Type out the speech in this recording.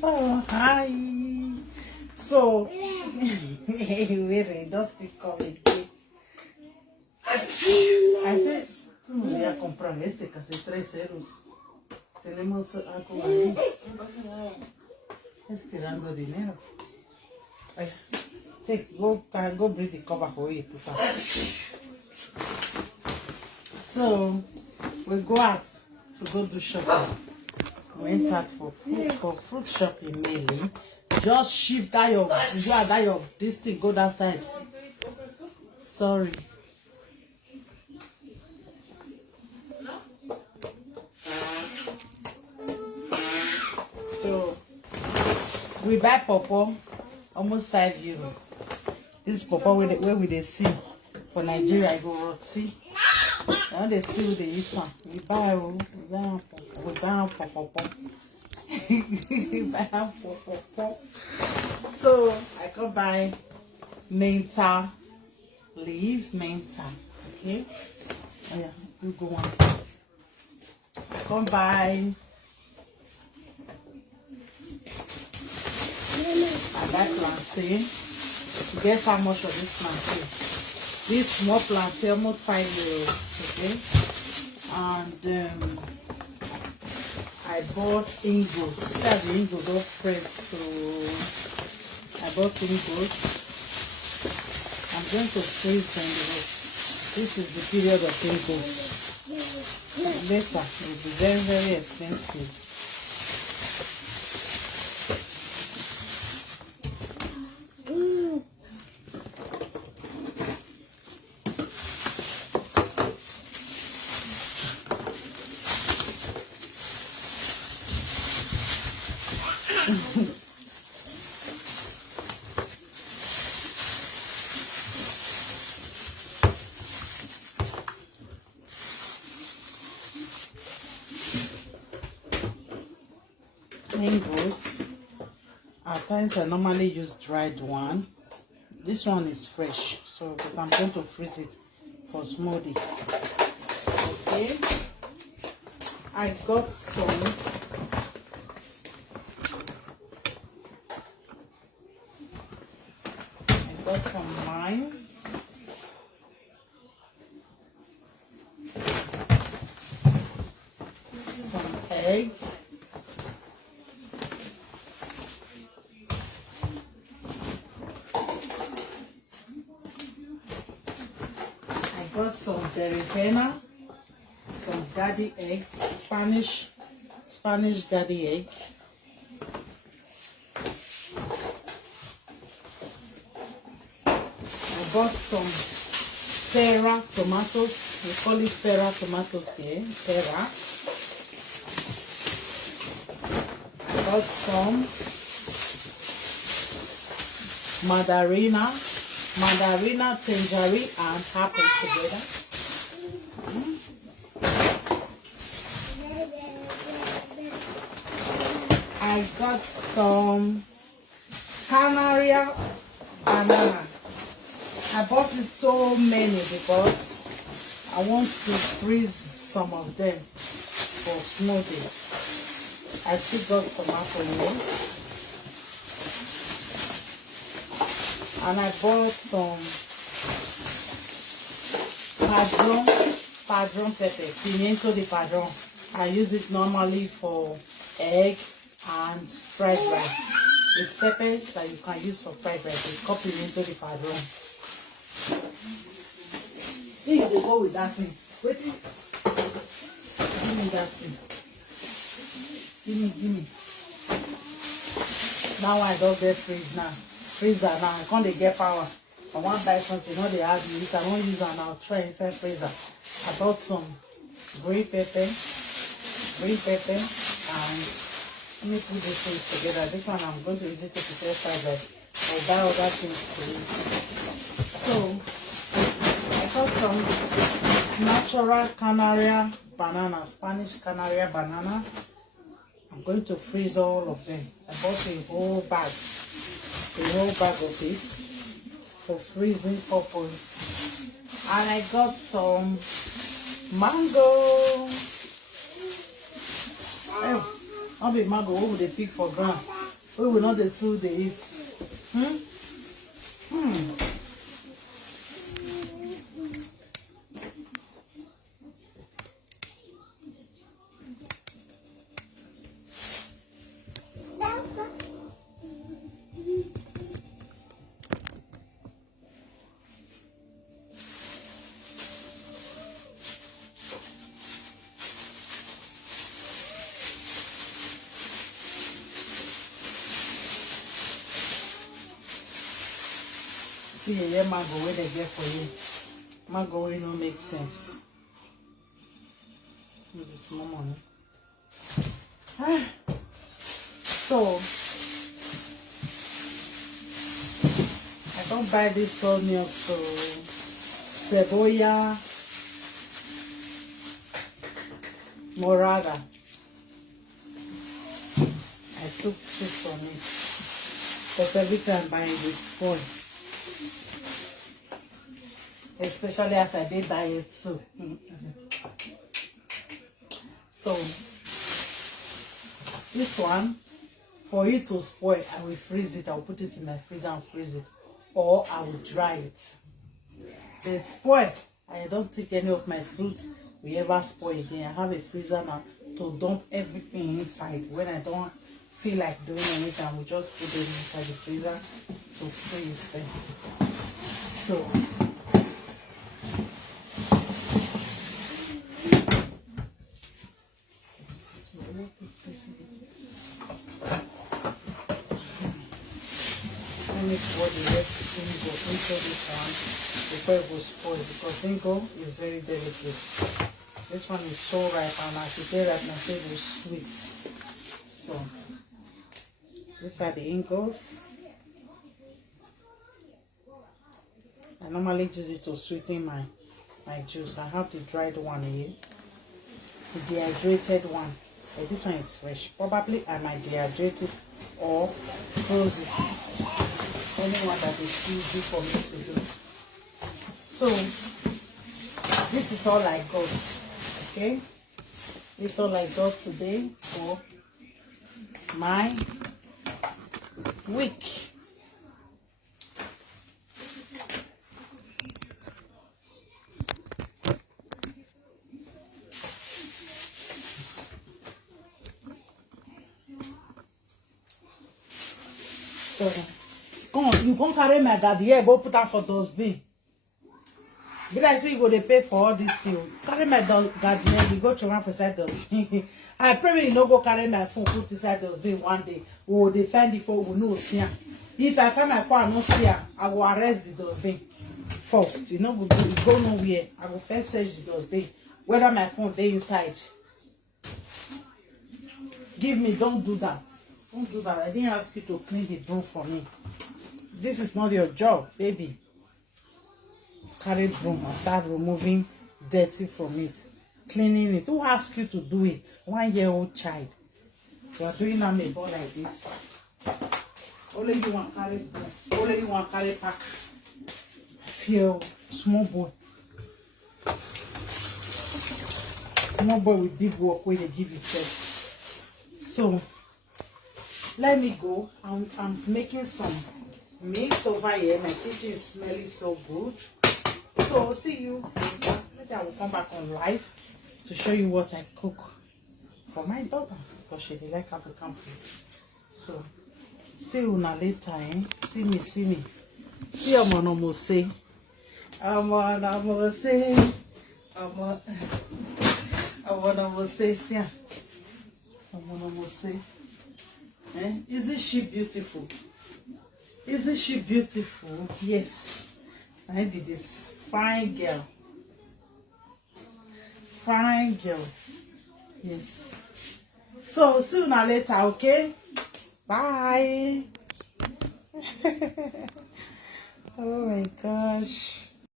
So hi. So wait, don't think of it. I said, tú me voy a comprar este que hace 3 ceros. Tenemos algo ahí. Estirando dinero. Ay, take, go bring the cover for you. So we go out to go do shopping. Went out for fruit shopping mainly. Just shift that your this thing, go that side. Sorry. So we buy pawpaw almost €5. This pawpaw where we they see for Nigeria I go roti. Now they see who they eat some. We buy for pawpaw. We buy for pawpaw. So I can buy mental leaf, mental. Okay. Oh yeah, you go one side. I can buy. I buy plantain. Guess how much of this plantain? This small plantain, almost €5. Okay. And I bought ingos. See how the ingos all pressed. So I bought ingos. I'm going to freeze them because this is the period of ingos. Later, it will be very, very expensive. Mangoes. At times I normally use dried one. This one is fresh, so but I'm going to freeze it for smoothie. Okay. I got some lime. Some egg. Got some derivena, some garden egg, Spanish garden egg. I bought some pera tomatoes. We call it pera tomatoes here. Pera. I got some mandarina, tangerine, and apple together. I got some Canaria banana. I bought it so many because I want to freeze some of them for smoothie. I still got some apple here. And I bought some padron pepper, pimiento de padron. I use it normally for egg and fried rice. It's pepper that you can use for fried rice. It's called pimiento de padron. Here you go with that thing. Wait, give me that thing. Give me. Now I don't get freeze now. Freezer now. I can't get power. I want to buy something, not they have me. I won't use it now. Try inside freezer. I bought some green pepper, and let me put this things together. This one I'm going to use it to prepare fried rice. I'll buy other things to eat. So I got some natural Canaria banana, Spanish Canaria banana. I'm going to freeze all of them. I bought a whole bag of it for freezing purpose. And I got some mango. Oh, not the mango, what would they pick for ground? We will not see who they eat. See a mango where they get for you. Mango will not make sense. With the small money. So I don't buy this onion, so cebolla, morada. I took two from it because every time buying this spoil. Especially as I did diet too. So this one, for it to spoil, I will freeze it. I will put it in my freezer and freeze it, or I will dry it. It spoil. I don't think any of my fruits will ever spoil again. I have a freezer now to dump everything inside. When I don't feel like doing anything, I will just put them inside the freezer to freeze them. So pour the rest into this one before it will spoil, because ingo is very delicate. This one is so ripe, and as you say right now, it was sweet. So these are the ingos. I normally use it to sweeten my juice. I have the dried one here, the dehydrated one. But this one is fresh. Probably I might dehydrate it or froze it. Only one that is easy for me to do. So this is all I got. Okay, this is all I got today for my week. So you can't carry my daddy here, go put am for dustbin. Be like say you go to pay for all this thing. Carry my daddy here, you go throw am for inside dustbin. I pray you no go carry my phone put inside dustbin one day. We will defend the phone, we no see am. If I find my phone and no see am, I will arrest the dustbin first. You know, we go nowhere. I will first search the dustbin whether my phone dey inside. Give me, don't do that. Don't do that. I didn't ask you to clean the broom for me. This is not your job, baby. Carry broom and start removing dirty from it, cleaning it. Who asked you to do it? 1-year-old child. You are doing am a boy like this. Only you want carry broom. Only you want carry pack. Feel small boy. Small boy with big work where they give yourself. So let me go. I'm making some meat over here. My kitchen is smelling so good. So see you later. Maybe I will come back on live to show you what I cook for my daughter, because she dey like African food. So see you now later. See me. See Omo no mo say. Omo no mo say. Omo no mo say. See Omo no mo say. Isn't she beautiful? Isn't she beautiful? Yes. I be this fine girl. Fine girl. Yes. So see you now later, okay? Bye. Oh my gosh.